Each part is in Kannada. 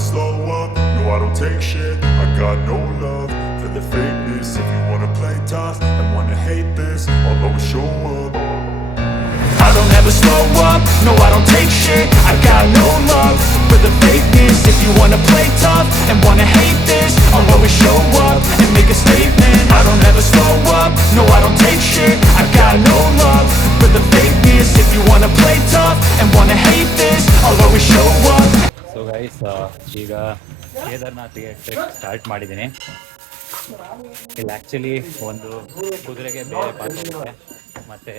slow up, no I don't take shit. I got no love for the fakeness. If you wanna play tough and wanna hate this, I'll always show up. I don't ever slow up, no I don't take shit. I got no love for the fakeness. If you wanna play tough and wanna hate this, I'll always show up and make a statement. I don't ever slow up, no I don't take shit. I got no love for the fakeness. If you wanna play tough and wanna hate this, I'll always show up. So guys, ಈಗ ಕೇದಾರ್ನಾಥ್ಗೆ ಟ್ರೆಕ್ ಸ್ಟಾರ್ಟ್ ಮಾಡಿದ್ದೀನಿ. ಇಲ್ಲಿ ಆ್ಯಕ್ಚುಲಿ ಒಂದು ಕುದುರೆಗೆ ಬೇರೆ ಪಾತ್ ಹೋಗುತ್ತೆ ಮತ್ತು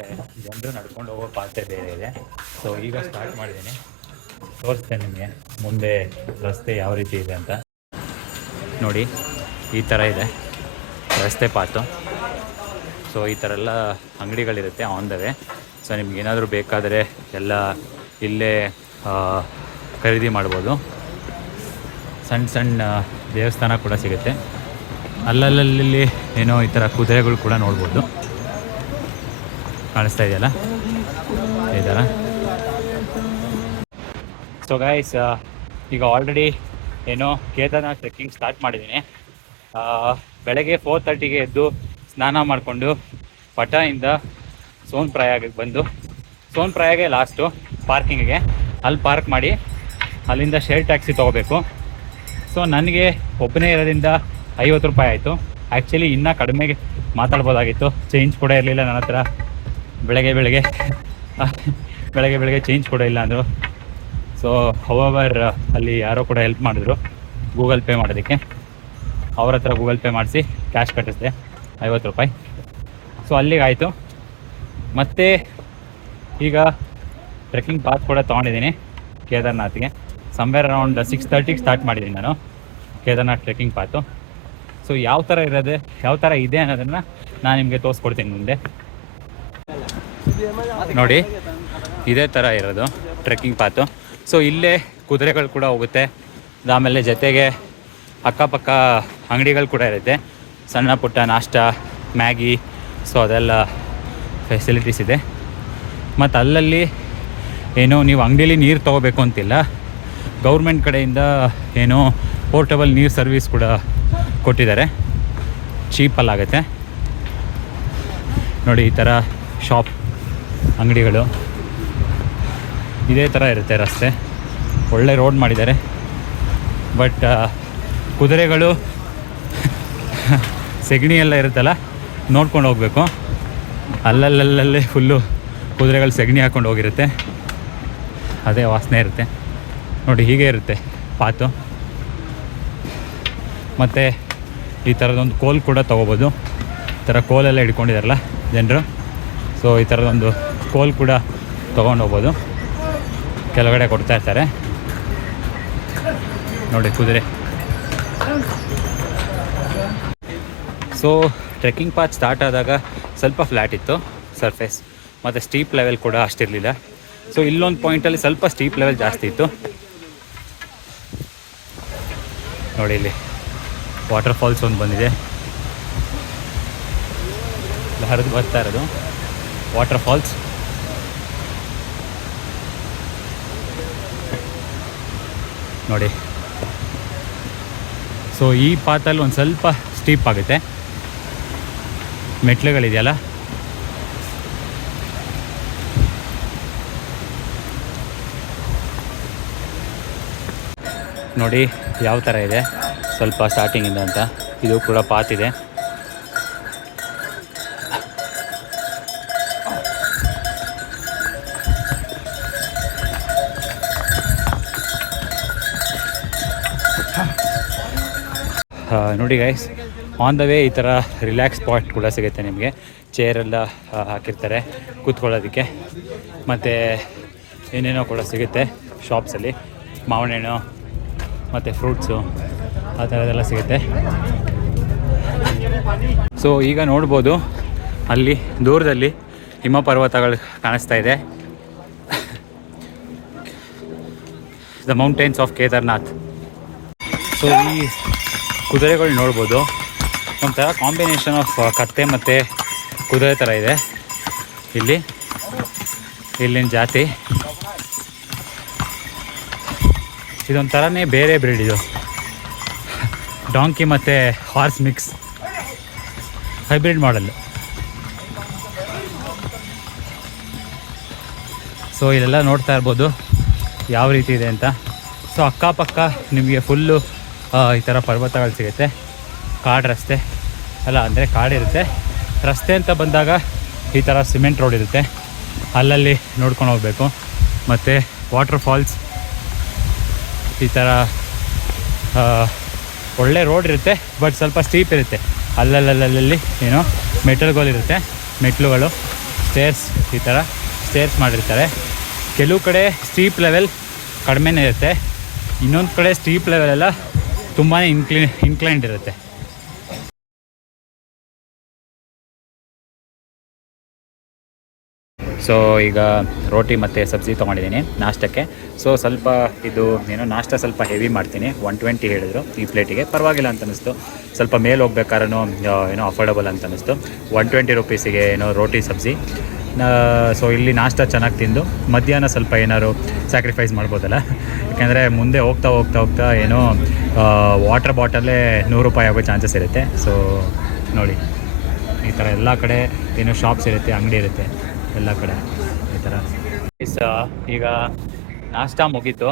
ಜನರು ನಡ್ಕೊಂಡು ಹೋಗೋ ಪಾತೆ ಬೇರೆ ಇದೆ. ಸೊ ಈಗ ಸ್ಟಾರ್ಟ್ ಮಾಡಿದ್ದೀನಿ. ತೋರಿಸ್ತೇನೆ ನಿಮಗೆ ಮುಂದೆ ರಸ್ತೆ ಯಾವ ರೀತಿ ಇದೆ ಅಂತ. ನೋಡಿ, ಈ ಥರ ಇದೆ ರಸ್ತೆ ಪಾತು. ಸೊ ಈ ಥರ ಎಲ್ಲ ಅಂಗಡಿಗಳಿರುತ್ತೆ ಆನ್ ದ ವೇ. ಸೊ ನಿಮ್ಗೇನಾದರೂ ಬೇಕಾದರೆ ಎಲ್ಲ ಇಲ್ಲೇ ಖರೀದಿ ಮಾಡ್ಬೋದು. ಸಣ್ಣ ಸಣ್ಣ ದೇವಸ್ಥಾನ ಕೂಡ ಸಿಗುತ್ತೆ. ಅಲ್ಲಲ್ಲಿ ಏನೋ ಈ ಥರ ಕುದುರೆಗಳು ಕೂಡ ನೋಡ್ಬೋದು. ಕಾಣಿಸ್ತಾ ಇದೆಯಲ್ಲ ಈ ಥರ. ಸೊ ಗೈಸ್, ಈಗ ಆಲ್ರೆಡಿ ಏನೋ ಕೇದಾರ್ನಾಥ್ ಟ್ರೆಕ್ಕಿಂಗ್ ಸ್ಟಾರ್ಟ್ ಮಾಡಿದ್ದೀನಿ. ಬೆಳಗ್ಗೆ 4:30ಗೆ ಎದ್ದು ಸ್ನಾನ ಮಾಡಿಕೊಂಡು ಪಟಾಯಿಂದ ಸೋನ್ಪ್ರಯಾಗಕ್ಕೆ ಬಂದು, ಸೋನ್ಪ್ರಯಾಗೆ ಲಾಸ್ಟು ಪಾರ್ಕಿಂಗಿಗೆ, ಅಲ್ಲಿ ಪಾರ್ಕ್ ಮಾಡಿ ಅಲ್ಲಿಂದ ಶೇರ್ ಟ್ಯಾಕ್ಸಿ ತೊಗೋಬೇಕು. ಸೊ ನನಗೆ ಒಬ್ಬನೇ ಇರೋದ್ರಿಂದ 50 ರೂಪಾಯಿ ಆಯಿತು. ಆ್ಯಕ್ಚುಲಿ ಇನ್ನೂ ಕಡಿಮೆಗೆ ಮಾತಾಡ್ಬೋದಾಗಿತ್ತು, ಚೇಂಜ್ ಕೂಡ ಇರಲಿಲ್ಲ ನನ್ನ ಹತ್ರ. ಬೆಳಗ್ಗೆ ಚೇಂಜ್ ಕೂಡ ಇಲ್ಲ ಅಂದರು. ಸೊ ಹವರ್ ಅಲ್ಲಿ ಯಾರೋ ಕೂಡ ಹೆಲ್ಪ್ ಮಾಡಿದ್ರು ಗೂಗಲ್ ಪೇ ಮಾಡೋದಕ್ಕೆ. ಅವ್ರ ಹತ್ರ ಗೂಗಲ್ ಪೇ ಮಾಡಿಸಿ ಕ್ಯಾಶ್ ಕಟ್ಟಿಸಿದೆ 50 ರೂಪಾಯಿ. ಸೊ ಅಲ್ಲಿಗೆ ಆಯಿತು. ಮತ್ತು ಈಗ ಟ್ರೆಕ್ಕಿಂಗ್ ಪಾತ್ ಕೂಡ ತೊಗೊಂಡಿದ್ದೀನಿ ಕೇದಾರ್ನಾಥ್ಗೆ. ಸಮ್ವೇರ್ ಅರೌಂಡ್ 6:30ಗೆ ಸ್ಟಾರ್ಟ್ ಮಾಡಿದ್ದೀನಿ ನಾನು ಕೇದಾರ್ನಾಥ್ ಟ್ರೆಕ್ಕಿಂಗ್ ಪಾತು. ಸೊ ಯಾವ ಥರ ಇದೆ ಅನ್ನೋದನ್ನು ನಾನು ನಿಮಗೆ ತೋರಿಸ್ಕೊಡ್ತೀನಿ ಮುಂದೆ. ನೋಡಿ, ಇದೇ ಥರ ಇರೋದು ಟ್ರೆಕ್ಕಿಂಗ್ ಪಾತು. ಸೊ ಇಲ್ಲೇ ಕುದುರೆಗಳು ಕೂಡ ಹೋಗುತ್ತೆ. ಆಮೇಲೆ ಜೊತೆಗೆ ಅಕ್ಕಪಕ್ಕ ಅಂಗಡಿಗಳು ಕೂಡ ಇರುತ್ತೆ, ಸಣ್ಣ ಪುಟ್ಟ ನಾಷ್ಟ, ಮ್ಯಾಗಿ. ಸೊ ಅದೆಲ್ಲ ಫೆಸಿಲಿಟೀಸ್ ಇದೆ. ಮತ್ತು ಅಲ್ಲಲ್ಲಿ ಏನೋ ನೀವು ಅಂಗಡಿಯಲ್ಲಿ ನೀರು ತೊಗೋಬೇಕು ಅಂತಿಲ್ಲ, ಗೌರ್ಮೆಂಟ್ ಕಡೆಯಿಂದ ಏನೋ ಪೋರ್ಟಬಲ್ ನೀರು ಸರ್ವಿಸ್ ಕೂಡ ಕೊಟ್ಟಿದ್ದಾರೆ, ಚೀಪಲ್ಲಾಗುತ್ತೆ. ನೋಡಿ, ಈ ಥರ ಶಾಪ್ ಅಂಗಡಿಗಳು ಇದೇ ಥರ ಇರುತ್ತೆ ರಸ್ತೆ. ಒಳ್ಳೆ ರೋಡ್ ಮಾಡಿದ್ದಾರೆ. ಬಟ್ ಕುದುರೆಗಳು ಸೆಗಣಿ ಎಲ್ಲ ಇರುತ್ತಲ್ಲ, ನೋಡ್ಕೊಂಡು ಹೋಗಬೇಕು. ಅಲ್ಲಲ್ಲೇ ಫುಲ್ಲು ಕುದುರೆಗಳು ಸೆಗಣಿ ಹಾಕ್ಕೊಂಡು ಹೋಗಿರುತ್ತೆ, ಅದೇ ವಾಸನೆ ಇರುತ್ತೆ. ನೋಡಿ, ಹೀಗೆ ಇರುತ್ತೆ ಪಾತು. ಮತ್ತು ಈ ಥರದೊಂದು ಕೋಲ್ ಕೂಡ ತೊಗೋಬೋದು. ಈ ಥರ ಕೋಲೆಲ್ಲ ಹಿಡ್ಕೊಂಡಿದ್ದಾರಲ್ಲ ಜನರು. ಸೊ ಈ ಥರದೊಂದು ಕೋಲ್ ಕೂಡ ತೊಗೊಂಡು ಹೋಗ್ಬೋದು, ಕೆಳಗಡೆ ಕೊಡ್ತಾ ಇರ್ತಾರೆ. ನೋಡಿ ಕುದುರೆ. ಸೊ ಟ್ರೆಕ್ಕಿಂಗ್ ಪಾತ್ ಸ್ಟಾರ್ಟ್ ಆದಾಗ ಸ್ವಲ್ಪ ಫ್ಲ್ಯಾಟ್ ಇತ್ತು ಸರ್ಫೇಸ್, ಮತ್ತು ಸ್ಟೀಪ್ ಲೆವೆಲ್ ಕೂಡ ಅಷ್ಟಿರಲಿಲ್ಲ. ಸೊ ಇಲ್ಲೊಂದು ಪಾಯಿಂಟಲ್ಲಿ ಸ್ವಲ್ಪ ಸ್ಟೀಪ್ ಲೆವೆಲ್ ಜಾಸ್ತಿ ಇತ್ತು. ನೋಡಿ, ಇಲ್ಲಿ ವಾಟರ್ ಫಾಲ್ಸ್ ಒಂದು ಬಂದಿದೆ, ಹರಿದು ಬರ್ತಾ ಇರೋದು ವಾಟರ್ ಫಾಲ್ಸ್. ನೋಡಿ, ಸೊ ಈ ಪಾತಲ್ಲಿ ಒಂದು ಸ್ವಲ್ಪ ಸ್ಟೀಪ್ ಆಗುತ್ತೆ, ಮೆಟ್ಲುಗಳಿದೆಯಲ್ಲ. ನೋಡಿ ಯಾವ ಥರ ಇದೆ ಸ್ವಲ್ಪ ಸ್ಟಾರ್ಟಿಂಗಿಂದ ಅಂತ. ಇದು ಕೂಡ ಪಾತಿದೆ. ನೋಡಿ ಗೈಸ್, ಆನ್ ದ ವೇ ಈ ಥರ ರಿಲ್ಯಾಕ್ಸ್ ಸ್ಪಾಟ್ ಕೂಡ ಸಿಗುತ್ತೆ ನಿಮಗೆ. ಚೇರೆಲ್ಲ ಹಾಕಿರ್ತಾರೆ ಕೂತ್ಕೊಳ್ಳೋದಕ್ಕೆ, ಮತ್ತು ಏನೇನೋ ಕೂಡ ಸಿಗುತ್ತೆ ಶಾಪ್ಸಲ್ಲಿ. ಮಾವಿನ ಹಣ್ಣು ಮತ್ತು ಫ್ರೂಟ್ಸು ಆ ಥರದ್ದೆಲ್ಲ ಸಿಗುತ್ತೆ. ಸೊ ಈಗ ನೋಡ್ಬೋದು, ಅಲ್ಲಿ ದೂರದಲ್ಲಿ ಹಿಮ ಪರ್ವತಗಳು ಕಾಣಿಸ್ತಾ ಇದೆ, the mountains of Kedarnath. So ಈ ಕುದುರೆಗಳು ನೋಡ್ಬೋದು, ಒಂಥರ ಕಾಂಬಿನೇಷನ್ ಆಫ್ ಕತ್ತೆ ಮತ್ತು ಕುದುರೆ ಥರ ಇದೆ. ಇಲ್ಲಿನ ಜಾತಿ ಇದೊಂಥರನೇ ಬೇರೆ ಬ್ರೀಡ್ ಇದು, ಡಾಂಕಿ ಮತ್ತು ಹಾರ್ಸ್ ಮಿಕ್ಸ್ ಹೈಬ್ರಿಡ್ ಮಾಡಲ್ಲು. ಸೊ ಇಲ್ಲೆಲ್ಲ ನೋಡ್ತಾ ಇರ್ಬೋದು ಯಾವ ರೀತಿ ಇದೆ ಅಂತ. ಸೊ ಅಕ್ಕಪಕ್ಕ ನಿಮಗೆ ಫುಲ್ಲು ಈ ಥರ ಪರ್ವತಗಳು ಸಿಗುತ್ತೆ. ಕಾಡು ರಸ್ತೆ ಅಲ್ಲ, ಅಂದರೆ ಕಾಡಿರುತ್ತೆ. ರಸ್ತೆ ಅಂತ ಬಂದಾಗ ಈ ಥರ ಸಿಮೆಂಟ್ ರೋಡ್ ಇರುತ್ತೆ, ಅಲ್ಲಲ್ಲಿ ನೋಡ್ಕೊಂಡು ಹೋಗಬೇಕು. ಮತ್ತು ವಾಟರ್ ಫಾಲ್ಸ್ ಈ ಥರ ಒಳ್ಳೆ ರೋಡ್ ಇರುತ್ತೆ, ಬಟ್ ಸ್ವಲ್ಪ ಸ್ಟೀಪ್ ಇರುತ್ತೆ. ಅಲ್ಲಲ್ಲಿ ಏನೋ ಮೆಟಲ್ಗಳಿರುತ್ತೆ, ಮೆಟ್ಲುಗಳು, ಸ್ಟೇರ್ಸ್, ಈ ಥರ ಸ್ಟೇರ್ಸ್ ಮಾಡಿರ್ತಾರೆ. ಕೆಲವು ಕಡೆ ಸ್ಟೀಪ್ ಲೆವೆಲ್ ಕಡಿಮೆನೇ ಇರುತ್ತೆ, ಇನ್ನೊಂದು ಕಡೆ ಸ್ಟೀಪ್ ಲೆವೆಲೆಲ್ಲ ತುಂಬಾ ಇನ್ಕ್ಲೈನ್ಡ್ ಇರುತ್ತೆ. ಸೊ ಈಗ ರೋಟಿ ಮತ್ತು ಸಬ್ಜಿ ತೊಗೊಂಡಿದ್ದೀನಿ ನಾಷ್ಟಕ್ಕೆ. ಸೊ ಸ್ವಲ್ಪ ಇದು ಏನೋ ನಾಷ್ಟ ಸ್ವಲ್ಪ ಹೆವಿ ಮಾಡ್ತೀನಿ. 120 ಹೇಳಿದ್ರು ಈ ಪ್ಲೇಟಿಗೆ, ಪರವಾಗಿಲ್ಲ ಅಂತ ಅನ್ನಿಸ್ತು. ಸ್ವಲ್ಪ ಮೇಲೆ ಹೋಗ್ಬೇಕಾದ್ರೂ ಏನೋ ಅಫೋರ್ಡಬಲ್ ಅಂತ ಅನ್ನಿಸ್ತು. 120 ರುಪೀಸಿಗೆ ಏನೋ ರೋಟಿ ಸಬ್ಜಿ. ಸೊ ಇಲ್ಲಿ ನಾಷ್ಟ ಚೆನ್ನಾಗಿ ತಿಂದು ಮಧ್ಯಾಹ್ನ ಸ್ವಲ್ಪ ಏನಾದ್ರು ಸ್ಯಾಕ್ರಿಫೈಸ್ ಮಾಡ್ಬೋದಲ್ಲ, ಯಾಕೆಂದರೆ ಮುಂದೆ ಹೋಗ್ತಾ ಏನೋ ವಾಟರ್ ಬಾಟಲೇ 100 ರೂಪಾಯಿ ಆಗೋ ಚಾನ್ಸಸ್ ಇರುತ್ತೆ. ಸೊ ನೋಡಿ ಈ ಥರ ಎಲ್ಲ ಕಡೆ ಏನೋ ಶಾಪ್ಸ್ ಇರುತ್ತೆ, ಅಂಗಡಿ ಇರುತ್ತೆ ಎಲ್ಲ ಕಡೆ ಈ ಥರ. ಈಗ ನಾಷ್ಟ ಮುಗೀತು.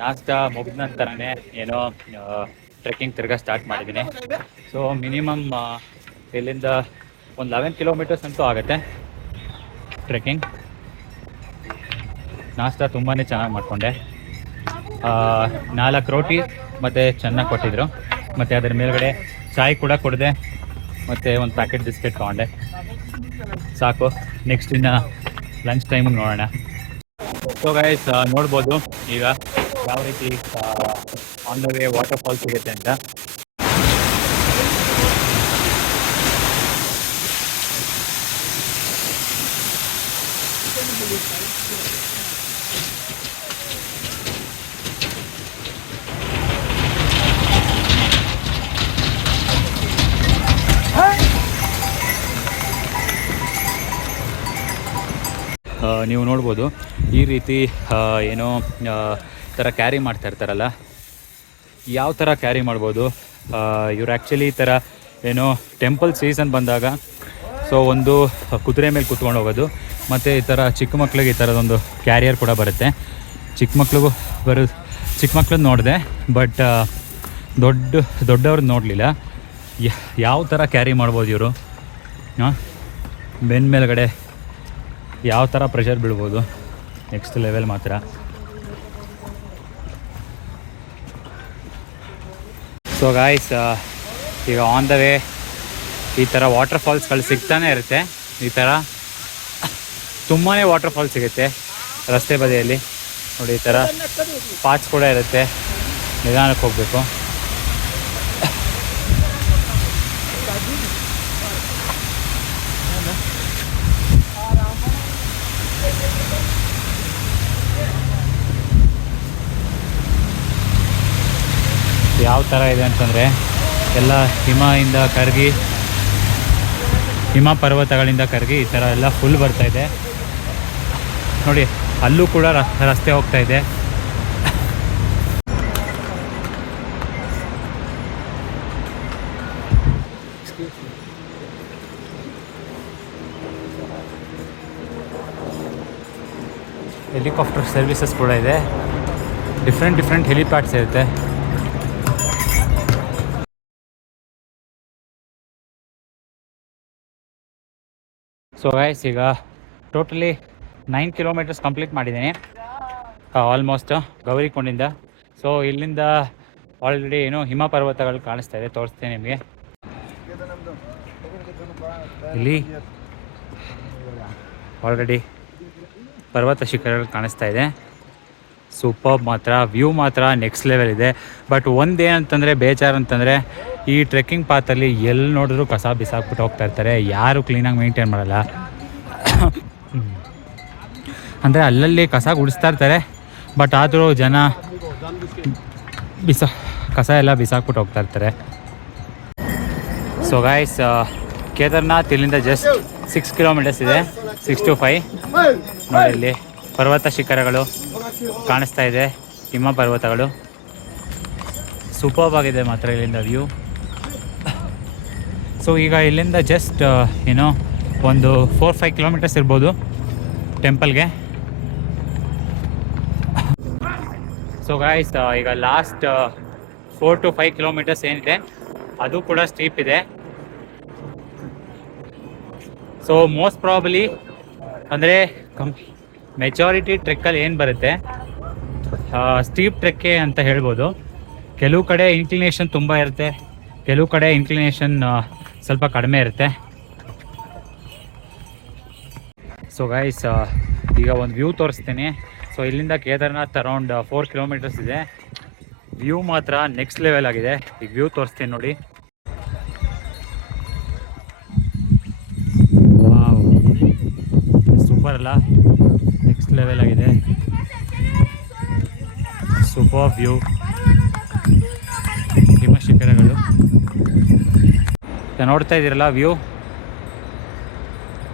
ನಾಷ್ಟ ಮುಗಿದ ನಂತರನೇ ಏನೋ ಟ್ರೆಕ್ಕಿಂಗ್ ತಿರ್ಗಾ ಸ್ಟಾರ್ಟ್ ಮಾಡಿದ್ದೀನಿ. ಸೊ ಮಿನಿಮಮ್ ಇಲ್ಲಿಂದ ಒಂದು 11 ಕಿಲೋಮೀಟರ್ಸ್ ಅಂತೂ ಆಗುತ್ತೆ ಟ್ರೆಕ್ಕಿಂಗ್. ನಾಷ್ಟ ತುಂಬಾ ಚೆನ್ನಾಗಿ ಮಾಡಿಕೊಂಡೆ. 4 ರೋಟಿ ಮತ್ತು ಚೆನ್ನಾಗಿ ಕೊಟ್ಟಿದ್ರು. ಮತ್ತು ಅದರ ಮೇಲ್ಗಡೆ ಚಾಯ್ ಕೂಡ ಕೊಡಿದೆ, ಮತ್ತು ಒಂದು ಪ್ಯಾಕೆಟ್ ಬಿಸ್ಕೆಟ್ ತೊಗೊಂಡೆ. ಸಾಕು, ನೆಕ್ಸ್ಟ್ ಇನ್ನು ಲಂಚ್ ಟೈಮಿಗೆ ನೋಡೋಣ. ಸೊ ಗೈಸ್ ನೋಡ್ಬೋದು ಈಗ ಯಾವ ರೀತಿ on the way water fall ಸಿಗುತ್ತೆ ಅಂತ. ನೀವು ನೋಡ್ಬೋದು ಈ ರೀತಿ ಏನೋ ಥರ ಕ್ಯಾರಿ ಮಾಡ್ತಾ ಇರ್ತಾರಲ್ಲ, ಯಾವ ಥರ ಕ್ಯಾರಿ ಮಾಡ್ಬೋದು ಇವ್ರು ಆ್ಯಕ್ಚುಲಿ ಈ ಥರ ಏನೋ ಟೆಂಪಲ್ ಸೀಸನ್ ಬಂದಾಗ ಸೊ ಒಂದು ಕುದುರೆ ಮೇಲೆ ಕುತ್ಕೊಂಡು ಹೋಗೋದು, ಮತ್ತು ಈ ಥರ ಚಿಕ್ಕ ಮಕ್ಳಿಗೆ ಈ ಥರದೊಂದು ಕ್ಯಾರಿಯರ್ ಕೂಡ ಬರುತ್ತೆ. ಚಿಕ್ಕ ಮಕ್ಳದ್ದು ನೋಡಿದೆ, ಬಟ್ ದೊಡ್ಡವ್ರದ್ದು ನೋಡಲಿಲ್ಲ. ಯಾವ ಥರ ಕ್ಯಾರಿ ಮಾಡ್ಬೋದು ಇವರು, ಬೆನ್ನ ಮೇಲ್ಗಡೆ ಯಾವ ಥರ ಪ್ರೆಷರ್ ಬೀಳ್ಬೋದು, ನೆಕ್ಸ್ಟ್ ಲೆವೆಲ್ ಮಾತ್ರ. ಸೊ ಗಾಯ್ಸ್ ಈಗ ಆನ್ ದ ವೇ ಈ ಥರ ವಾಟರ್ ಫಾಲ್ಸ್ಗಳು ಸಿಗ್ತಾನೆ ಇರುತ್ತೆ. ಈ ಥರ ತುಂಬಾ ವಾಟರ್ ಫಾಲ್ಸ್ ಸಿಗುತ್ತೆ ರಸ್ತೆ ಬದಿಯಲ್ಲಿ. ನೋಡಿ ಈ ಥರ ಪಾಚ್ ಕೂಡ ಇರುತ್ತೆ, ನಿಧಾನಕ್ಕೆ ಹೋಗಬೇಕು. ಯಾವ ಥರ ಇದೆ ಅಂತಂದರೆ ಎಲ್ಲ ಹಿಮ ಪರ್ವತಗಳಿಂದ ಕರಗಿ ಈ ಥರ ಎಲ್ಲ ಫುಲ್ ಬರ್ತಾಯಿದೆ. ನೋಡಿ ಅಲ್ಲೂ ಕೂಡ ರಸ್ತೆ ಹೋಗ್ತಾ ಇದೆ. ಹೆಲಿಕಾಪ್ಟರ್ ಸರ್ವಿಸಸ್ ಕೂಡ ಇದೆ, ಡಿಫ್ರೆಂಟ್ ಹೆಲಿಪ್ಯಾಡ್ಸ್ ಇರುತ್ತೆ. ಸೊ ಗೈಸ್ ಈಗ ಟೋಟಲಿ 9 ಕಿಲೋಮೀಟರ್ಸ್ ಕಂಪ್ಲೀಟ್ ಮಾಡಿದ್ದೀನಿ ಆಲ್ಮೋಸ್ಟ್ ಗೌರಿಕೊಂಡಿಂದ. ಸೊ ಇಲ್ಲಿಂದ ಆಲ್ರೆಡಿ ಏನೋ ಹಿಮ ಪರ್ವತಗಳು ಕಾಣಿಸ್ತಾ ಇದೆ, ತೋರಿಸ್ತೀನಿ ನಿಮಗೆ. ಇಲ್ಲಿ ಆಲ್ರೆಡಿ ಪರ್ವತ ಶಿಖರಗಳು ಕಾಣಿಸ್ತಾ ಇದೆ. ಸೂಪರ್ ಮಾತ್ರ, ವ್ಯೂ ಮಾತ್ರ ನೆಕ್ಸ್ಟ್ ಲೆವೆಲ್ ಇದೆ. ಬಟ್ ಒಂದೇನಂತಂದರೆ ಬೇಜಾರು ಅಂತಂದರೆ ಈ ಟ್ರೆಕ್ಕಿಂಗ್ ಪಾತಲ್ಲಿ ಎಲ್ಲಿ ನೋಡಿದ್ರು ಕಸ ಬಿಸಾಕ್ಬಿಟ್ಟು ಹೋಗ್ತಾ ಇರ್ತಾರೆ, ಯಾರು ಕ್ಲೀನಾಗಿ ಮೇಂಟೈನ್ ಮಾಡಲ್ಲ. ಅಂದರೆ ಅಲ್ಲಲ್ಲಿ ಕಸ ಗುಡಿಸ್ತಾ ಇರ್ತಾರೆ, ಬಟ್ ಆದರೂ ಜನ ಕಸ ಎಲ್ಲ ಬಿಸಾಕ್ಬಿಟ್ಟು ಹೋಗ್ತಾ ಇರ್ತಾರೆ. ಸೊ ಗಾಯ್ಸ್ ಕೇದಾರ್ನಾಥ್ ಇಲ್ಲಿಂದ ಜಸ್ಟ್ 6 ಕಿಲೋಮೀಟರ್ಸ್ ಇದೆ, 6 to 5. ನೋಡಿ ಇಲ್ಲಿ ಪರ್ವತ ಶಿಖರಗಳು ಕಾಣಿಸ್ತಾ ಇದೆ. ಹಿಮ ಪರ್ವತಗಳು ಸೂಪರ್ಬ್ ಆಗಿದೆ ಮಾತ್ರ ಇಲ್ಲಿಂದ ವ್ಯೂ. ಸೊ ಈಗ ಇಲ್ಲಿಂದ ಜಸ್ಟ್ ಏನೋ ಒಂದು 4-5 ಕಿಲೋಮೀಟರ್ಸ್ ಇರ್ಬೋದು ಟೆಂಪಲ್ಗೆ. ಸೊ ಗಾಯ್ಸ್ ಈಗ ಲಾಸ್ಟ್ 4 to 5 ಕಿಲೋಮೀಟರ್ಸ್ ಏನಿದೆ ಅದು ಕೂಡ ಸ್ಟೀಪ್ ಇದೆ. ಸೊ ಮೋಸ್ಟ್ ಪ್ರಾಬಲಿ ಅಂದರೆ ಮೆಜಾರಿಟಿ ಟ್ರೆಕ್ಕಲ್ಲಿ ಏನು ಬರುತ್ತೆ ಸ್ಟೀಪ್ ಟ್ರೆಕ್ಕೆ ಅಂತ ಹೇಳ್ಬೋದು. ಕೆಲವು ಕಡೆ ಇನ್ಕ್ಲಿನೇಷನ್ ತುಂಬ ಇರುತ್ತೆ, ಕೆಲವು ಕಡೆ ಇನ್ಕ್ಲಿನೇಷನ್ ಸ್ವಲ್ಪ ಕಡಿಮೆ ಇರುತ್ತೆ. ಸೊ ಗೈಸ್ ಈಗ ಒಂದು ವ್ಯೂ ತೋರಿಸ್ತೀನಿ. ಸೊ ಇಲ್ಲಿಂದ ಕೇದಾರ್ನಾಥ್ ಅರೌಂಡ್ 4 ಕಿಲೋಮೀಟರ್ಸ್ ಇದೆ. ವ್ಯೂ ಮಾತ್ರ ನೆಕ್ಸ್ಟ್ ಲೆವೆಲ್ ಆಗಿದೆ. ಈಗ ವ್ಯೂ ತೋರಿಸ್ತೀನಿ ನೋಡಿ. ವಾವ್, ಸೂಪರ್ ಅಲ್ಲ, ನೆಕ್ಸ್ಟ್ ಲೆವೆಲ್ ಆಗಿದೆ. ಸೂಪರ್ ವ್ಯೂ, ಹಿಮಶಿಖರಗಳು ನೋಡ್ತಾ ಇದ್ದೀರಲ್ಲ. ವ್ಯೂ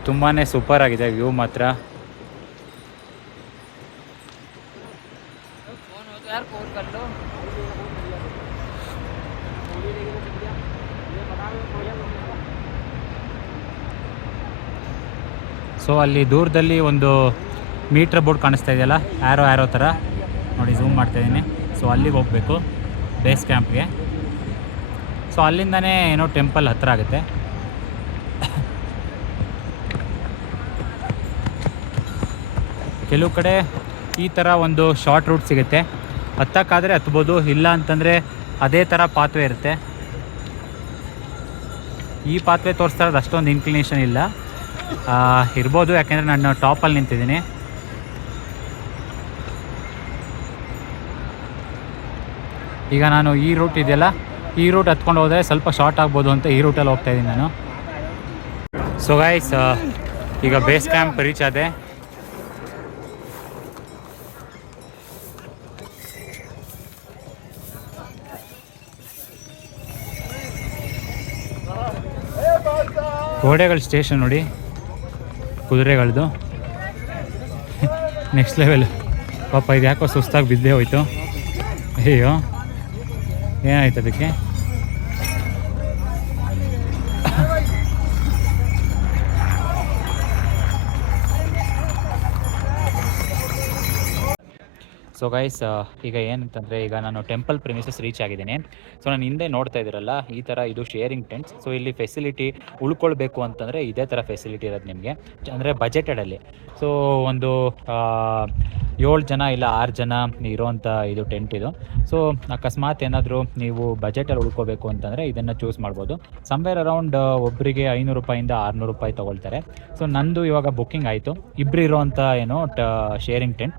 ತುಂಬಾ ಸೂಪರ್ ಆಗಿದೆ ವ್ಯೂ ಮಾತ್ರ. ಸೊ ಅಲ್ಲಿ ದೂರದಲ್ಲಿ ಒಂದು ಮೀಟ್ರ್ ಬೋರ್ಡ್ ಕಾಣಿಸ್ತಾ ಇದೆಯಲ್ಲ, ಆ್ಯರೋ ಥರ ನೋಡಿ, ಝೂಮ್ ಮಾಡ್ತಾಯಿದ್ದೀನಿ. ಸೊ ಅಲ್ಲಿಗೆ ಹೋಗಬೇಕು ಬೇಸ್ ಕ್ಯಾಂಪ್ಗೆ. ಸೊ ಅಲ್ಲಿಂದನೇ ಏನೋ ಟೆಂಪಲ್ ಹತ್ತಿರ ಆಗುತ್ತೆ. ಕೆಲವು ಕಡೆ ಈ ಥರ ಒಂದು ಶಾರ್ಟ್ ರೂಟ್ ಸಿಗುತ್ತೆ, ಹತ್ತಕ್ಕಾದರೆ ಹತ್ಬೋದು, ಇಲ್ಲ ಅಂತಂದರೆ ಅದೇ ಥರ ಪಾತ್ವೆ ಇರುತ್ತೆ. ಈ ಪಾತ್ವೆ ತೋರಿಸ್ತಾ ಇರೋದು ಅಷ್ಟೊಂದು ಇನ್ಕ್ಲಿನೇಷನ್ ಇಲ್ಲ, ಇರ್ಬೋದು, ಯಾಕೆಂದರೆ ನಾನು ಟಾಪಲ್ಲಿ ನಿಂತಿದ್ದೀನಿ. ಈಗ ನಾನು ಈ ರೂಟ್ ಇದೆಯಲ್ಲ, ಈ ರೂಟ್ ಹತ್ಕೊಂಡು ಹೋದರೆ ಸ್ವಲ್ಪ ಶಾರ್ಟ್ ಆಗ್ಬೋದು ಅಂತ ಈ ರೂಟಲ್ಲಿ ಹೋಗ್ತಾಯಿದ್ದೀನಿ ನಾನು. ಸೊ ಗೈಸ್ ಈಗ ಬೇಸ್ ಕ್ಯಾಂಪ್ ರೀಚ್ ಆದೆ. ಗೋಡೆಗಳ ಸ್ಟೇಷನ್ ನೋಡಿ, ಕುದುರೆಗಳದ್ದು ನೆಕ್ಸ್ಟ್ ಲೆವೆಲ್. ಪಾಪ ಇದು ಯಾಕೋ ಸುಸ್ತಾಗಿ ಬಿದ್ದೇ ಹೋಯ್ತು. ಅಯ್ಯೋ, ಏನಾಯ್ತು ಅದಕ್ಕೆ? ಸೊ ಗೈಸ್ ಈಗ ಏನಂತಂದರೆ, ಈಗ ನಾನು ಟೆಂಪಲ್ ಪ್ರಿಮಿಸಸ್ ರೀಚ್ ಆಗಿದ್ದೀನಿ. ಸೊ ನಾನು ಹಿಂದೆ ನೋಡ್ತಾ ಇದ್ದೀರಲ್ಲ, ಈ ಥರ ಇದು ಶೇರಿಂಗ್ ಟೆಂಟ್ಸ್. ಸೊ ಇಲ್ಲಿ ಫೆಸಿಲಿಟಿ ಉಳ್ಕೊಳ್ಬೇಕು ಅಂತಂದರೆ ಇದೇ ಥರ ಫೆಸಿಲಿಟಿ ಇರೋದು ನಿಮಗೆ, ಅಂದರೆ ಬಜೆಟೆಡಲ್ಲಿ. ಸೊ ಒಂದು 7 ಜನ ಇಲ್ಲ 6 ಜನ ಇರೋವಂಥ ಇದು ಟೆಂಟ್ ಇದು. ಸೊ ಅಕಸ್ಮಾತ್ ಏನಾದರೂ ನೀವು ಬಜೆಟಲ್ಲಿ ಉಳ್ಕೋಬೇಕು ಅಂತಂದರೆ ಇದನ್ನು ಚೂಸ್ ಮಾಡ್ಬೋದು. ಸಮ್ವೇರ್ ಅರೌಂಡ್ ಒಬ್ಬರಿಗೆ 500 ರೂಪಾಯಿಂದ 600 ರೂಪಾಯಿ ತೊಗೊಳ್ತಾರೆ. ಸೊ ನಂದು ಇವಾಗ ಬುಕ್ಕಿಂಗ್ ಆಯಿತು, ಇಬ್ಬರು ಇರೋವಂಥ ಏನೋ ಶೇರಿಂಗ್ ಟೆಂಟ್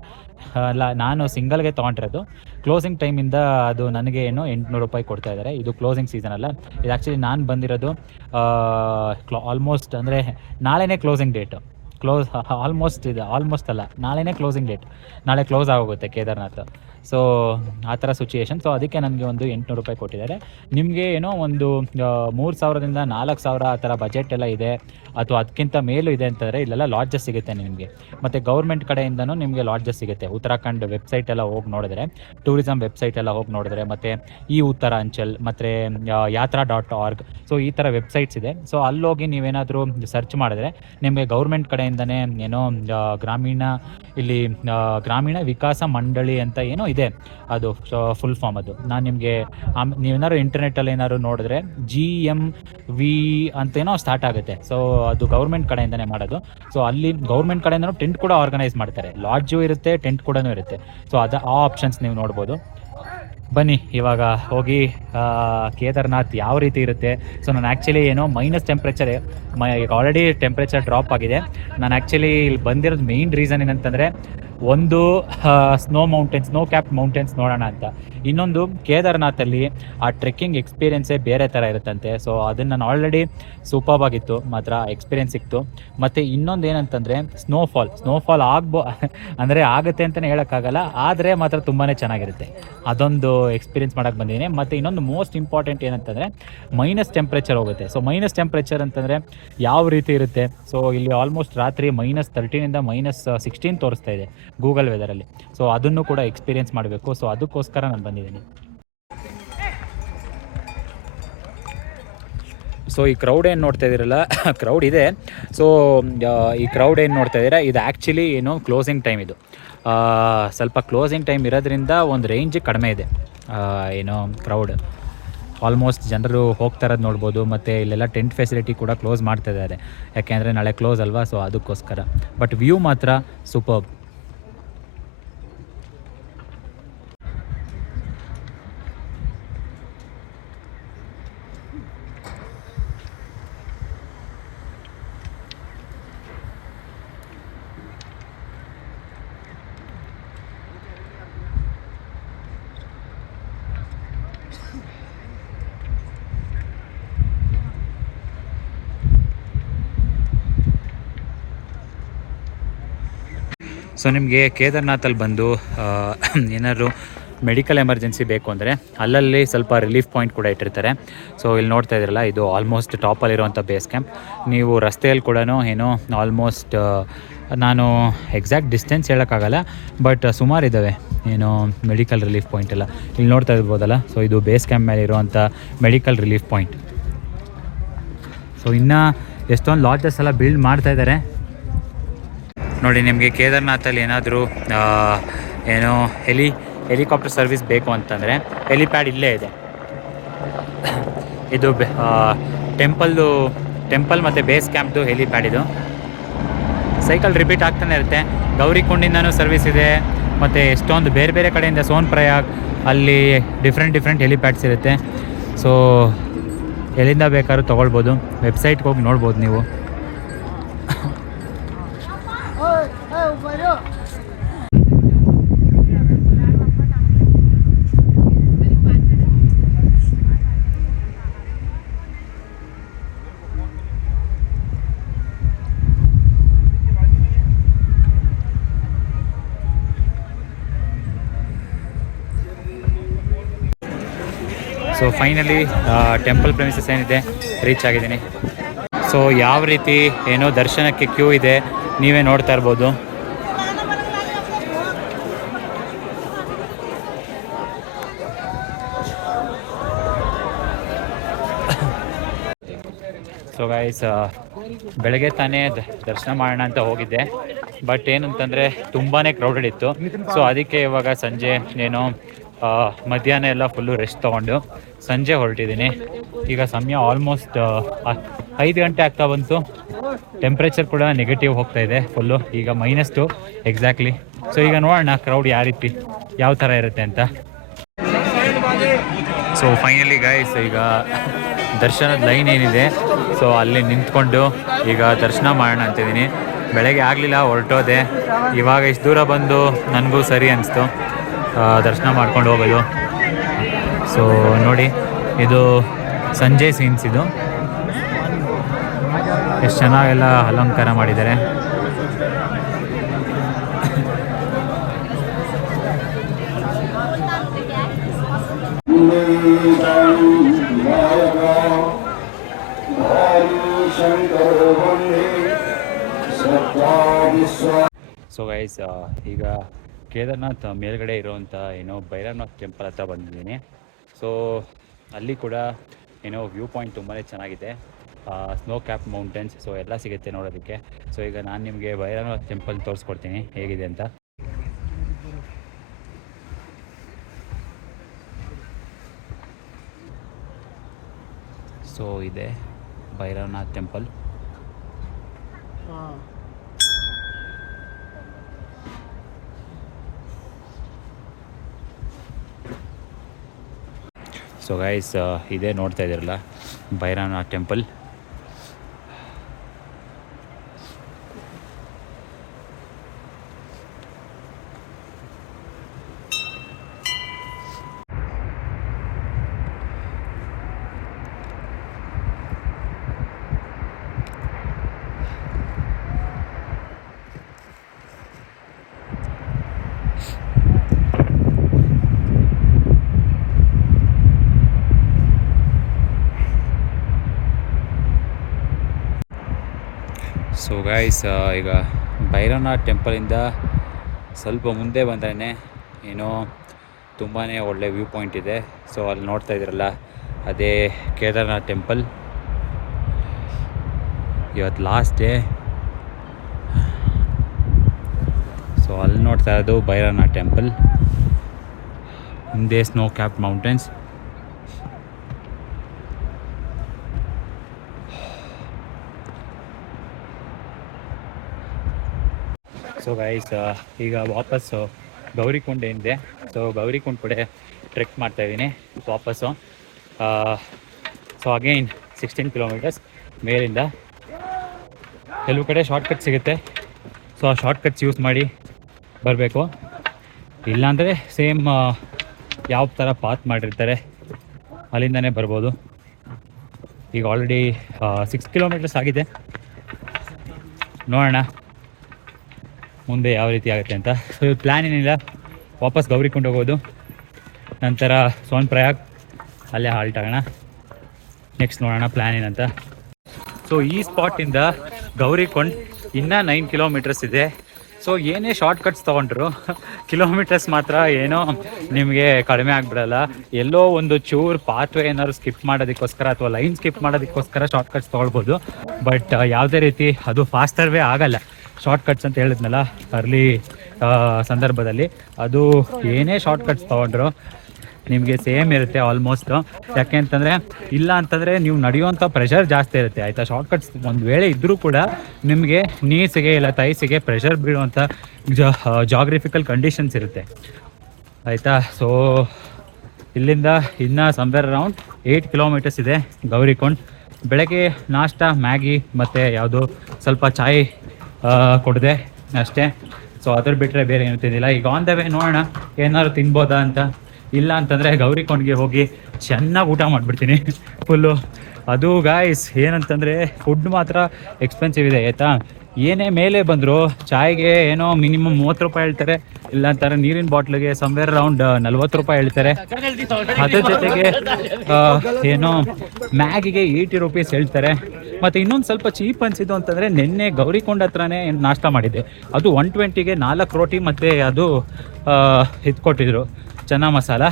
ಅಲ್ಲ, ನಾನು ಸಿಂಗಲ್ಗೆ ತೊಗೊಂಡಿರೋದು. ಕ್ಲೋಸಿಂಗ್ ಟೈಮಿಂದ ಅದು ನನಗೆ ಏನು 800 ರೂಪಾಯಿ ಕೊಡ್ತಾ ಇದ್ದಾರೆ. ಇದು ಕ್ಲೋಸಿಂಗ್ ಸೀಸನ್ ಅಲ್ಲ, ಇದು ಆ್ಯಕ್ಚುಲಿ ನಾನು ಬಂದಿರೋದು ಆಲ್ಮೋಸ್ಟ್ ಅಂದರೆ ನಾಳೆನೇ ಕ್ಲೋಸಿಂಗ್ ಡೇಟು. ಆಲ್ಮೋಸ್ಟ್ ಅಲ್ಲ, ನಾಳೆನೇ ಕ್ಲೋಸಿಂಗ್ ಡೇಟ್, ನಾಳೆ ಕ್ಲೋಸ್ ಆಗೋಗುತ್ತೆ ಕೇದಾರ್ನಾಥ್. ಸೊ ಆ ಥರ ಸಿಚುಯೇಷನ್. ಸೊ ಅದಕ್ಕೆ ನನಗೆ ಒಂದು 800 ರೂಪಾಯಿ ಕೊಟ್ಟಿದ್ದಾರೆ. ನಿಮಗೆ ಏನೋ ಒಂದು 3000ದಿಂದ 4000 ಆ ಥರ ಬಜೆಟ್ ಎಲ್ಲ ಇದೆ, ಅಥವಾ ಅದಕ್ಕಿಂತ ಮೇಲೂ ಇದೆ ಅಂತಂದರೆ ಇಲ್ಲೆಲ್ಲ ಲಾಡ್ಜಸ್ ಸಿಗುತ್ತೆ ನಿಮಗೆ. ಮತ್ತು ಗೌರ್ಮೆಂಟ್ ಕಡೆಯಿಂದನೂ ನಿಮಗೆ ಲಾಡ್ಜಸ್ ಸಿಗುತ್ತೆ. ಉತ್ತರಾಖಂಡ್ ವೆಬ್ಸೈಟ್ ಎಲ್ಲ ಹೋಗಿ ನೋಡಿದ್ರೆ, ಟೂರಿಸಮ್ ವೆಬ್ಸೈಟ್ ಎಲ್ಲ ಹೋಗಿ ನೋಡಿದ್ರೆ, ಮತ್ತು ಈ ಉತ್ತರಾಂಚಲ್ ಮತ್ತು yatra.org, ಸೊ ಈ ಥರ ವೆಬ್ಸೈಟ್ಸ್ ಇದೆ. ಸೊ ಅಲ್ಲೋಗಿ ನೀವೇನಾದರೂ ಸರ್ಚ್ ಮಾಡಿದ್ರೆ ನಿಮಗೆ ಗೌರ್ಮೆಂಟ್ ಕಡೆಯಿಂದನೇ ಏನೋ ಗ್ರಾಮೀಣ ವಿಕಾಸ ಮಂಡಳಿ ಅಂತ ಏನೋ ಇದೆ, ಅದು ಫುಲ್ ಫಾರ್ಮ್. ಅದು ನಾನು ನಿಮಗೆ ನೀವೇನಾದ್ರು ಇಂಟರ್ನೆಟ್ಟಲ್ಲಿ ಏನಾದ್ರು ನೋಡಿದ್ರೆ GMV ಅಂತೇನೋ ಸ್ಟಾರ್ಟ್ ಆಗುತ್ತೆ. ಸೊ ಅದು ಗೌರ್ಮೆಂಟ್ ಕಡೆಯಿಂದನೇ ಮಾಡೋದು. ಸೊ ಅಲ್ಲಿ ಗೌರ್ಮೆಂಟ್ ಕಡೆಯಿಂದನೂ ಟೆಂಟ್ ಕೂಡ ಆರ್ಗನೈಸ್ ಮಾಡ್ತಾರೆ, ಲಾಡ್ಜು ಇರುತ್ತೆ, ಟೆಂಟ್ ಕೂಡ ಇರುತ್ತೆ. ಸೊ ಆ ಆಪ್ಷನ್ಸ್ ನೀವು ನೋಡ್ಬೋದು. ಬನ್ನಿ ಇವಾಗ ಹೋಗಿ ಕೇದಾರ್ನಾಥ್ ಯಾವ ರೀತಿ ಇರುತ್ತೆ. ಸೊ ನಾನು ಆ್ಯಕ್ಚುಲಿ ಏನೋ ಮೈನಸ್ ಟೆಂಪ್ರೇಚರ್, ಈಗ ಆಲ್ರೆಡಿ ಟೆಂಪ್ರೇಚರ್ ಡ್ರಾಪ್ ಆಗಿದೆ. ನಾನು ಆ್ಯಕ್ಚುಲಿ ಇಲ್ಲಿ ಬಂದಿರೋದು ಮೇಯ್ನ್ ರೀಸನ್ ಏನಂತಂದರೆ, ಒಂದು ಸ್ನೋ ಕ್ಯಾಪ್ ಮೌಂಟೇನ್ಸ್ ನೋಡೋಣ ಅಂತ, ಇನ್ನೊಂದು ಕೇದಾರ್ನಾಥಲ್ಲಿ ಆ ಟ್ರೆಕ್ಕಿಂಗ್ ಎಕ್ಸ್ಪೀರಿಯೆನ್ಸೇ ಬೇರೆ ಥರ ಇರುತ್ತಂತೆ. ಸೊ ಅದನ್ನು ನಾನು ಆಲ್ರೆಡಿ ಸೂಪರ್ಬ್ ಆಗಿತ್ತು ಮಾತ್ರ ಎಕ್ಸ್ಪೀರಿಯೆನ್ಸ್ ಸಿಕ್ತು. ಮತ್ತು ಇನ್ನೊಂದು ಏನಂತಂದರೆ ಸ್ನೋಫಾಲ್ ಅಂದರೆ ಆಗುತ್ತೆ ಅಂತಲೇ ಹೇಳೋಕ್ಕಾಗಲ್ಲ, ಆದರೆ ಮಾತ್ರ ತುಂಬಾ ಚೆನ್ನಾಗಿರುತ್ತೆ. ಅದೊಂದು ಎಕ್ಸ್ಪೀರಿಯೆನ್ಸ್ ಮಾಡೋಕ್ಕೆ ಬಂದಿದ್ದೀನಿ. ಮತ್ತು ಇನ್ನೊಂದು ಮೋಸ್ಟ್ ಇಂಪಾರ್ಟೆಂಟ್ ಏನಂತಂದರೆ ಮೈನಸ್ ಟೆಂಪ್ರೇಚರ್ ಹೋಗುತ್ತೆ. ಸೊ ಮೈನಸ್ ಟೆಂಪ್ರೇಚರ್ ಅಂತಂದರೆ ಯಾವ ರೀತಿ ಇರುತ್ತೆ, ಸೊ ಇಲ್ಲಿ ಆಲ್ಮೋಸ್ಟ್ ರಾತ್ರಿ -13ಇಂದ -16 ತೋರಿಸ್ತಾ ಇದೆ. ಗೂಗಲ್ ವೆದರಲ್ಲಿ. ಸೊ ಅದನ್ನು ಕೂಡ ಎಕ್ಸ್ಪೀರಿಯೆನ್ಸ್ ಮಾಡಬೇಕು. ಸೊ ಅದಕ್ಕೋಸ್ಕರ ನಾನು ಬಂದಿದ್ದೀನಿ. ಸೊ ಈ ಕ್ರೌಡ್ ಏನು ನೋಡ್ತಾ ಇದ್ದೀರಲ್ಲ, ಕ್ರೌಡ್ ಇದೆ. ಸೊ ಈ ಕ್ರೌಡ್ ಏನು ನೋಡ್ತಾ ಇದ್ದೀರಾ, ಇದು ಆ್ಯಕ್ಚುಲಿ ಏನು ಕ್ಲೋಸಿಂಗ್ ಟೈಮ್. ಇದು ಸ್ವಲ್ಪ ಕ್ಲೋಸಿಂಗ್ ಟೈಮ್ ಇರೋದ್ರಿಂದ ಒಂದು ರೇಂಜ್ ಕಡಿಮೆ ಇದೆ ಏನೋ ಕ್ರೌಡ್. ಆಲ್ಮೋಸ್ಟ್ ಜನರು ಹೋಗ್ತಾ ಇರೋದು ನೋಡ್ಬೋದು. ಮತ್ತು ಇಲ್ಲೆಲ್ಲ ಟೆಂಟ್ ಫೆಸಿಲಿಟಿ ಕೂಡ ಕ್ಲೋಸ್ ಮಾಡ್ತಾ ಇದ್ದಾರೆ, ಯಾಕೆಂದರೆ ನಾಳೆ ಕ್ಲೋಸ್ ಅಲ್ವಾ. ಸೊ ಅದಕ್ಕೋಸ್ಕರ. ಬಟ್ ವ್ಯೂ ಮಾತ್ರ ಸೂಪರ್ಬ್. ಸೊ ನಿಮಗೆ ಕೇದಾರ್ನಾಥಲ್ಲಿ ಬಂದು ಏನಾದ್ರು ಮೆಡಿಕಲ್ ಎಮರ್ಜೆನ್ಸಿ ಬೇಕು ಅಂದರೆ ಅಲ್ಲಲ್ಲಿ ಸ್ವಲ್ಪ ರಿಲೀಫ್ ಪಾಯಿಂಟ್ ಕೂಡ ಇಟ್ಟಿರ್ತಾರೆ. ಸೊ ಇಲ್ಲಿ ನೋಡ್ತಾ ಇದ್ದೀರಲ್ಲ, ಇದು ಆಲ್ಮೋಸ್ಟ್ ಟಾಪಲ್ಲಿರುವಂಥ ಬೇಸ್ ಕ್ಯಾಂಪ್. ನೀವು ರಸ್ತೆಯಲ್ಲಿ ಕೂಡ ಏನೋ ಆಲ್ಮೋಸ್ಟ್ ನಾನು ಎಕ್ಸಾಕ್ಟ್ ಡಿಸ್ಟೆನ್ಸ್ ಹೇಳೋಕ್ಕಾಗಲ್ಲ, ಬಟ್ ಸುಮಾರಿದ್ದಾವೆ ಏನೋ ಮೆಡಿಕಲ್ ರಿಲೀಫ್ ಪಾಯಿಂಟ್ ಎಲ್ಲ. ಇಲ್ಲಿ ನೋಡ್ತಾ ಇರ್ಬೋದಲ್ಲ, ಸೊ ಇದು ಬೇಸ್ ಕ್ಯಾಂಪ್ ಮೇಲೆ ಇರುವಂಥ ಮೆಡಿಕಲ್ ರಿಲೀಫ್ ಪಾಯಿಂಟ್. ಸೊ ಇನ್ನು ಎಷ್ಟೊಂದು ಲಾಡ್ಜಸ್ ಎಲ್ಲ ಬಿಲ್ಡ್ ಮಾಡ್ತಾ ಇದ್ದಾರೆ ನೋಡಿ. ನಿಮಗೆ ಕೇದಾರ್ನಾಥಲ್ಲಿ ಏನಾದರೂ ಏನೋ ಹೆಲಿಕಾಪ್ಟರ್ ಸರ್ವಿಸ್ ಬೇಕು ಅಂತಂದರೆ ಹೆಲಿಪ್ಯಾಡ್ ಇಲ್ಲೇ ಇದೆ. ಇದು ಟೆಂಪಲ್ ಮತ್ತು ಬೇಸ್ ಕ್ಯಾಂಪ್ದು ಹೆಲಿಪ್ಯಾಡ್. ಇದು ಸೈಕಲ್ ರಿಪೀಟ್ ಆಗ್ತಾನೆ ಇರುತ್ತೆ. ಗೌರಿಕುಂಡಿಂದನೂ ಸರ್ವಿಸ್ ಇದೆ, ಮತ್ತು ಎಷ್ಟೊಂದು ಬೇರೆ ಬೇರೆ ಕಡೆಯಿಂದ ಸೋನ್ ಪ್ರಯಾಗ್ ಅಲ್ಲಿ ಡಿಫ್ರೆಂಟ್ ಹೆಲಿಪ್ಯಾಡ್ಸ್ ಇರುತ್ತೆ. ಸೊ ಎಲ್ಲಿಂದ ಬೇಕಾದ್ರೂ ತೊಗೊಳ್ಬೋದು, ವೆಬ್ಸೈಟ್ಗೆ ಹೋಗಿ ನೋಡ್ಬೋದು ನೀವು. ಸೊ ಫೈನಲಿ ಟೆಂಪಲ್ ಪ್ರೆಮಿಸಸ್ ಏನಿದೆ ರೀಚ್ ಆಗಿದ್ದೀನಿ. ಸೊ ಯಾವ ರೀತಿ ಏನೋ ದರ್ಶನಕ್ಕೆ ಕ್ಯೂ ಇದೆ ನೀವೇ ನೋಡ್ತಾ ಇರ್ಬೋದು. ಸೊ ಗೈಸ್, ಬೆಳಗ್ಗೆ ತಾನೇ ದರ್ಶನ ಮಾಡೋಣ ಅಂತ ಹೋಗಿದ್ದೆ, ಬಟ್ ಏನಂತಂದರೆ ತುಂಬಾ ಕ್ರೌಡೆಡ್ ಇತ್ತು. ಸೊ ಅದಕ್ಕೆ ಇವಾಗ ಸಂಜೆ ಏನೋ ಮಧ್ಯಾಹ್ನ ಎಲ್ಲ ಫುಲ್ಲು ರೆಸ್ಟ್ ತೊಗೊಂಡು ಸಂಜೆ ಹೊರಟಿದ್ದೀನಿ. ಈಗ ಸಮಯ ಆಲ್ಮೋಸ್ಟ್ 5 ಗಂಟೆ ಆಗ್ತಾ ಬಂತು. ಟೆಂಪ್ರೇಚರ್ ಕೂಡ ನೆಗೆಟಿವ್ ಹೋಗ್ತಾ ಇದೆ ಫುಲ್ಲು, ಈಗ -2 ಎಕ್ಸಾಕ್ಟ್ಲಿ. ಸೊ ಈಗ ನೋಡೋಣ ಕ್ರೌಡ್ ಯಾವ ಥರ ಇರುತ್ತೆ ಅಂತ. ಸೊ ಫೈನಲಿ ಗೈಸ್, ಈಗ ದರ್ಶನದ ಲೈನ್ ಏನಿದೆ ಸೊ ಅಲ್ಲಿ ನಿಂತ್ಕೊಂಡು ಈಗ ದರ್ಶನ ಮಾಡೋಣ ಅಂತಿದ್ದೀನಿ. ಬೆಳಗ್ಗೆ ಆಗಲಿಲ್ಲ, ಹೊರಟೋದೆ. ಇವಾಗ ಇಷ್ಟು ದೂರ ಬಂದು ನನಗೂ ಸರಿ ಅನಿಸ್ತು ದರ್ಶನ ಮಾಡ್ಕೊಂಡು ಹೋಗೋದು. ಸೊ ನೋಡಿ, ಇದು ಸಂಜೆ ಸೀನ್ಸ್. ಇದು ಎಷ್ಟು ಚೆನ್ನಾಗೆಲ್ಲ ಅಲಂಕಾರ ಮಾಡಿದ್ದಾರೆ. ಸೊ ಗೈಸ್, ಈಗ ಕೇದಾರ್ನಾಥ್ ಮೇಲ್ಗಡೆ ಇರುವಂಥ ಏನೋ ಭೈರವನಾಥ್ ಟೆಂಪಲ್ ಹತ್ರ ಬಂದಿದ್ದೀನಿ. ಸೊ ಅಲ್ಲಿ ಕೂಡ ಏನೋ ವ್ಯೂ ಪಾಯಿಂಟ್ ತುಂಬಾ ಚೆನ್ನಾಗಿದೆ, ಸ್ನೋ ಕ್ಯಾಪ್ ಮೌಂಟೇನ್ಸ್, ಸೊ ಎಲ್ಲ ಸಿಗುತ್ತೆ ನೋಡೋದಕ್ಕೆ. ಸೊ ಈಗ ನಾನು ನಿಮಗೆ ಭೈರವನಾಥ್ ಟೆಂಪಲ್ ತೋರಿಸ್ಕೊಡ್ತೀನಿ ಹೇಗಿದೆ ಅಂತ. ಸೊ ಇದೆ ಭೈರವನಾಥ್ ಟೆಂಪಲ್. ಸೊ ಗೈಸ್, ಇದೇ ನೋಡ್ತಾ ಇದ್ದೀರಲ್ಲ ಭೈರವನಾಥ್ ಟೆಂಪಲ್. ಸೊ ಗೈಸ್, ಈಗ ಭೈರವನಾಥ್ ಟೆಂಪಲಿಂದ ಸ್ವಲ್ಪ ಮುಂದೆ ಬಂದ್ರೇ ಏನೋ ತುಂಬಾ ಒಳ್ಳೆ ವ್ಯೂ ಪಾಯಿಂಟ್ ಇದೆ. ಸೊ ಅಲ್ಲಿ ನೋಡ್ತಾ ಇದ್ದೀರಲ್ಲ, ಅದೇ ಕೇದಾರ್ನಾಥ್ ಟೆಂಪಲ್. ಇವತ್ತು ಲಾಸ್ಟ್ ಡೇ. ಸೊ ಅಲ್ಲಿ ನೋಡ್ತಾ ಇರೋದು ಭೈರವನಾಥ್ ಟೆಂಪಲ್. ಹಿಂದೆ snow cap mountains. So guys, ಈಗ ವಾಪಸ್ಸು ಗೌರಿಕುಂಡ್ ಏನಿದೆ, ಸೊ ಗೌರಿಕುಂಡ್ ಕಡೆ ಟ್ರೆಕ್ ಮಾಡ್ತಾಯಿದ್ದೀನಿ ವಾಪಸ್ಸು. ಸೊ ಅಗೈನ್ 16 ಕಿಲೋಮೀಟರ್ಸ್ ಮೇಲಿಂದ. ಕೆಲವು ಕಡೆ ಶಾರ್ಟ್ಕಟ್ ಸಿಗುತ್ತೆ, ಸೊ ಆ ಶಾರ್ಟ್ಕಟ್ಸ್ ಯೂಸ್ ಮಾಡಿ ಬರಬೇಕು. ಇಲ್ಲಾಂದರೆ ಸೇಮ್ ಯಾವ ಥರ ಪಾತ್ ಮಾಡಿರ್ತಾರೆ ಅಲ್ಲಿಂದನೇ ಬರ್ಬೋದು. ಈಗ ಆಲ್ರೆಡಿ 6 ಕಿಲೋಮೀಟರ್ಸ್ ಆಗಿದೆ. ನೋಡೋಣ ಮುಂದೆ ಯಾವ ರೀತಿ ಆಗುತ್ತೆ ಅಂತ. ಸೊ ಪ್ಲ್ಯಾನ್ ಏನಿಲ್ಲ, ವಾಪಸ್ ಗೌರಿಕುಂಡ್ ಹೋಗೋದು, ನಂತರ ಸೋನ್ಪ್ರಯಾಗ್, ಅಲ್ಲೇ ಹಾಲ್ಟ್ ಆಗೋಣ. ನೆಕ್ಸ್ಟ್ ನೋಡೋಣ ಪ್ಲ್ಯಾನ್ ಏನಂತ. ಸೊ ಈ ಸ್ಪಾಟಿಂದ ಗೌರಿಕುಂಡ್ ಇನ್ನೂ 9 ಕಿಲೋಮೀಟರ್ಸ್ ಇದೆ. ಸೊ ಏನೇ ಶಾರ್ಟ್ ಕಟ್ಸ್ ತೊಗೊಂಡ್ರು ಕಿಲೋಮೀಟರ್ಸ್ ಮಾತ್ರ ಏನೋ ನಿಮಗೆ ಕಡಿಮೆ ಆಗಿಬಿಡಲ್ಲ. ಎಲ್ಲೋ ಒಂದು ಚೂರು ಪಾತ್ವೇ ಏನಾದ್ರು ಸ್ಕಿಪ್ ಮಾಡೋದಕ್ಕೋಸ್ಕರ ಅಥವಾ ಲೈನ್ ಸ್ಕಿಪ್ ಮಾಡೋದಕ್ಕೋಸ್ಕರ ಶಾರ್ಟ್ ಕಟ್ಸ್ ತೊಗೊಳ್ಬೋದು. ಬಟ್ ಯಾವುದೇ ರೀತಿ ಅದು ಫಾಸ್ಟರ್ ವೇ ಆಗಲ್ಲ. ಶಾರ್ಟ್ ಕಟ್ಸ್ ಅಂತ ಹೇಳಿದ್ನಲ್ಲ ಅರ್ಲಿ ಸಂದರ್ಭದಲ್ಲಿ, ಅದು ಏನೇ ಶಾರ್ಟ್ ಕಟ್ಸ್ ತೊಗೊಂಡ್ರು ನಿಮಗೆ ಸೇಮ್ ಇರುತ್ತೆ ಆಲ್ಮೋಸ್ಟು. ಯಾಕೆ ಅಂತಂದರೆ, ಇಲ್ಲ ಅಂತಂದರೆ ನೀವು ನಡೆಯುವಂಥ ಪ್ರೆಷರ್ ಜಾಸ್ತಿ ಇರುತ್ತೆ ಆಯಿತಾ. ಶಾರ್ಟ್ ಕಟ್ಸ್ ಒಂದು ವೇಳೆ ಇದ್ದರೂ ಕೂಡ ನಿಮಗೆ ನೀಸಿಗೆ ಇಲ್ಲ ತೈಸಿಗೆ ಪ್ರೆಷರ್ ಬೀಳುವಂಥ ಜಾಗ್ರಫಿಕಲ್ ಕಂಡೀಷನ್ಸ್ ಇರುತ್ತೆ ಆಯಿತಾ. ಸೊ ಇಲ್ಲಿಂದ ಇನ್ನೂ ಸಮ್ವೇರ್ ಅರೌಂಡ್ 8 ಕಿಲೋಮೀಟರ್ಸ್ ಇದೆ ಗೌರಿಕುಂಡ್. ಬೆಳಗ್ಗೆ ನಾಷ್ಟ ಮ್ಯಾಗಿ ಮತ್ತು ಯಾವುದು ಸ್ವಲ್ಪ ಚಾಯ್ ಕೊಡಿದೆ ಅಷ್ಟೇ. ಸೊ ಅದ್ರ ಬಿಟ್ಟರೆ ಬೇರೆ ಏನೂ ತಿಂದಿಲ್ಲ. ಈಗ ಆನ್ ದ ವೇ ನೋಡೋಣ ಏನಾದ್ರು ತಿನ್ಬೋದಾ ಅಂತ. ಇಲ್ಲ ಅಂತಂದರೆ ಗೌರಿಕುಂಡ್ಗೆ ಹೋಗಿ ಚೆನ್ನಾಗಿ ಊಟ ಮಾಡಿಬಿಡ್ತೀನಿ ಫುಲ್ಲು. ಅದು ಗಾಯ್ಸ್ ಏನಂತಂದರೆ ಫುಡ್ ಮಾತ್ರ ಎಕ್ಸ್ಪೆನ್ಸಿವ್ ಇದೆ ಆಯಿತಾ. ಏನೇ ಮೇಲೆ ಬಂದರು ಚಾಯ್ಗೆ ಏನೋ ಮಿನಿಮಮ್ 30 ರೂಪಾಯಿ ಹೇಳ್ತಾರೆ. ಇಲ್ಲ ಅಂತಾರೆ ನೀರಿನ ಬಾಟ್ಲಿಗೆ ಸಮ್ವೇರ್ ಅರೌಂಡ್ 40 ರೂಪಾಯಿ ಹೇಳ್ತಾರೆ. ಅದ್ರ ಜೊತೆಗೆ ಏನೋ ಮ್ಯಾಗಿಗೆ 80 ರುಪೀಸ್ ಹೇಳ್ತಾರೆ. ಮತ್ತು ಇನ್ನೊಂದು ಸ್ವಲ್ಪ ಚೀಪ್ ಅನಿಸಿದ್ದು ಅಂತಂದರೆ, ನಿನ್ನೆ ಗೌರಿಕೊಂಡ ಹತ್ರನೇ ನಾಷ್ಟ ಮಾಡಿದ್ದೆ, ಅದು 120ಗೆ 4 ರೋಟಿ ಮತ್ತು ಅದು ಇದು ಕೊಟ್ಟಿದ್ರು ಚನ್ನ ಮಸಾಲ,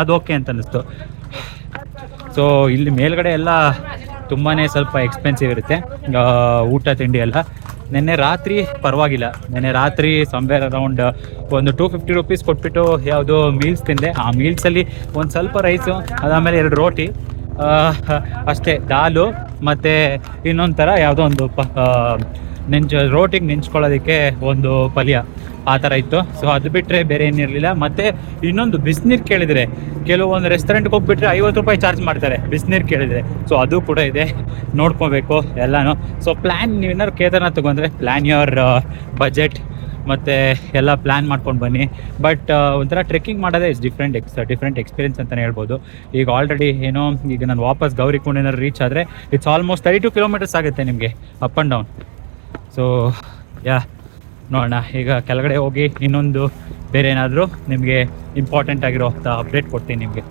ಅದು ಓಕೆ ಅಂತ ಅನ್ನಿಸ್ತು. ಸೊ ಇಲ್ಲಿ ಮೇಲ್ಗಡೆ ಎಲ್ಲ ತುಂಬಾ ಸ್ವಲ್ಪ ಎಕ್ಸ್ಪೆನ್ಸಿವ್ ಇರುತ್ತೆ ಊಟ ತಿಂಡಿ ಎಲ್ಲ. ನಿನ್ನೆ ರಾತ್ರಿ ಪರವಾಗಿಲ್ಲ, ನಿನ್ನೆ ರಾತ್ರಿ ಸಮ್ವೇರ್ ಅರೌಂಡ್ ಒಂದು 250 ರುಪೀಸ್ ಕೊಟ್ಬಿಟ್ಟು ಯಾವುದು ಮೀಲ್ಸ್ ತಿಂದೆ. ಆ ಮೀಲ್ಸಲ್ಲಿ ಒಂದು ಸ್ವಲ್ಪ ರೈಸು, ಅದಾದಮೇಲೆ 2 ರೋಟಿ ಅಷ್ಟೇ, ದಾಲು ಮತ್ತು ಇನ್ನೊಂದು ಥರ ಯಾವುದೋ ಒಂದು ರೋಟಿಗೆ ನೆಂಚ್ಕೊಳ್ಳೋದಕ್ಕೆ ಒಂದು ಪಲ್ಯ, ಆ ಥರ ಇತ್ತು. ಸೊ ಅದು ಬಿಟ್ಟರೆ ಬೇರೆ ಏನಿರಲಿಲ್ಲ. ಮತ್ತು ಇನ್ನೊಂದು ಬಿಸಿನೀರು ಕೇಳಿದರೆ, ಕೆಲವೊಂದು ರೆಸ್ಟೋರೆಂಟ್ಗೆ ಹೋಗ್ಬಿಟ್ರೆ 50 ರೂಪಾಯಿ ಚಾರ್ಜ್ ಮಾಡ್ತಾರೆ ಬಿಸಿನೀರು ಕೇಳಿದರೆ. ಸೊ ಅದು ಕೂಡ ಇದೆ, ನೋಡ್ಕೋಬೇಕು ಎಲ್ಲನೂ. ಸೊ ಪ್ಲ್ಯಾನ್ ನೀವೇನಾದ್ರು ಕೇದಾರ್ನಾಥ್ ತಗೊಂಡ್ರೆ ಪ್ಲ್ಯಾನ್ ಯುವರ್ ಬಜೆಟ್ ಮತ್ತು ಎಲ್ಲ ಪ್ಲ್ಯಾನ್ ಮಾಡ್ಕೊಂಡು ಬನ್ನಿ. ಬಟ್ ಒಂಥರ ಟ್ರೆಕ್ಕಿಂಗ್ ಮಾಡೋದೇ ಡಿಫ್ರೆಂಟ್ ಎಕ್ಸ್ಪೀರಿಯನ್ಸ್ ಅಂತಲೇ ಹೇಳ್ಬೋದು. ಈಗ ಆಲ್ರೆಡಿ ಏನೋ ಈಗ ನಾನು ವಾಪಸ್ ಗೌರಿಕುಂಡ್ ಏನಾದ್ರು ರೀಚ್ ಆದರೆ ಇಟ್ಸ್ ಆಲ್ಮೋಸ್ಟ್ 32 ಕಿಲೋಮೀಟರ್ಸ್ ಆಗುತ್ತೆ ನಿಮಗೆ ಅಪ್ ಆ್ಯಂಡ್ ಡೌನ್. ಸೊ ನೋಡೋಣ ಈಗ ಕೆಳಗಡೆ ಹೋಗಿ ಇನ್ನೊಂದು ಬೇರೆ ಏನಾದರೂ ನಿಮಗೆ ಇಂಪಾರ್ಟೆಂಟ್ ಆಗಿರೋ ಅಪ್ಡೇಟ್ ಕೊಡ್ತೀನಿ ನಿಮಗೆ.